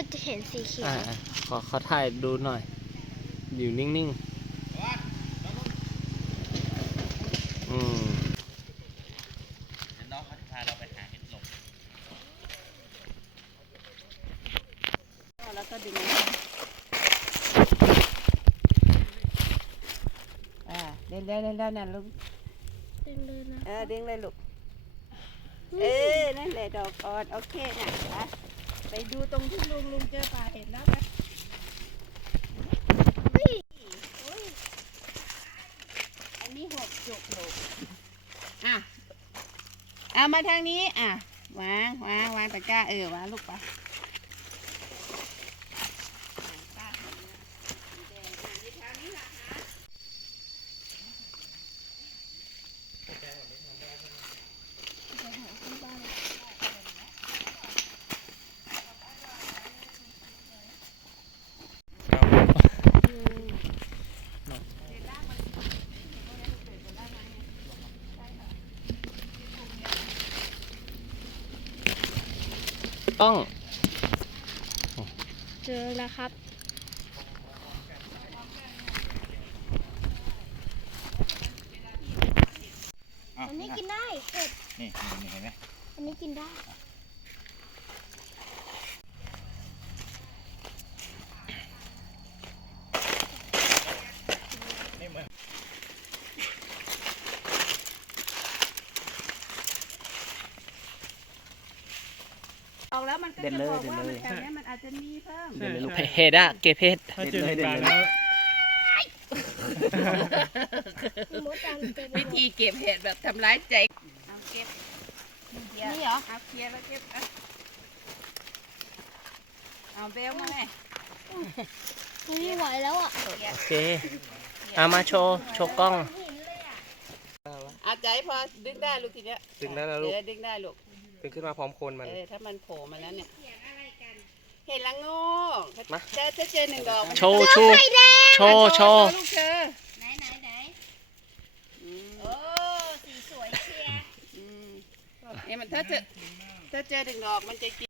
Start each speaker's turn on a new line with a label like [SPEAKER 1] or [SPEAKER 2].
[SPEAKER 1] จะเห็นสีเขียว
[SPEAKER 2] ขอถ่ายดูหน่อย อยู่นิ่งๆ
[SPEAKER 3] เดี๋ยวน้องเขาจะพาเราไปหาเห็ดหลง
[SPEAKER 4] แล้วก็ดึงเดินได้นั่นลูก
[SPEAKER 1] ดึงเลยนะ
[SPEAKER 4] ดึงเลยลูกนั่นแหละดอกอ่อนโอเคนะไปดูตรงที่ลุงเจอปลาเห็ดแล้วนะอันนี้หกจุกลูกเอามาทางนี้วางตะกร้าวางลูกปะ
[SPEAKER 2] ต้อง
[SPEAKER 1] เจอแล้วครับอันนี้กินได้เห็ด
[SPEAKER 3] นี่เห็นไหม
[SPEAKER 1] อันนี้กินได้
[SPEAKER 4] ออกแล้วมันก็จะบอกว่ามันแบบนี้มันอาจจะมีเพิ่ม
[SPEAKER 2] เด็ดเลยลูกเห็ดอะเก็บเห็ด
[SPEAKER 5] ถ้าเจอปลาแล้ว
[SPEAKER 4] วิธีเก็บเห็ดแบบทำร้ายใจเอาเก็บนี่เหรอเอาเคลียร์แล้วเก็บเอาเบลมาเลย
[SPEAKER 1] ไม่ไหวแล้วอ่ะ
[SPEAKER 2] โอเคเอามาโชว์กล้อง
[SPEAKER 4] เอาใจพอดึงได้ลูกทีเนี้ย
[SPEAKER 5] ดึงได้แล้วลูก
[SPEAKER 4] ดึงได้ลูก
[SPEAKER 5] ดึงขึ้นมาพร้อมโคนมัน
[SPEAKER 4] ถ้ามันโผล่มาแล้วเนี่ยเห็ดละโง่ถ้าเจอหนึ่งดอก
[SPEAKER 2] โชว์ลูกเธอ
[SPEAKER 1] ไหนโอ้สีสวยเชียร์
[SPEAKER 4] เนี่ยมันถ้าเจอหนึ่งดอกมันจะกิน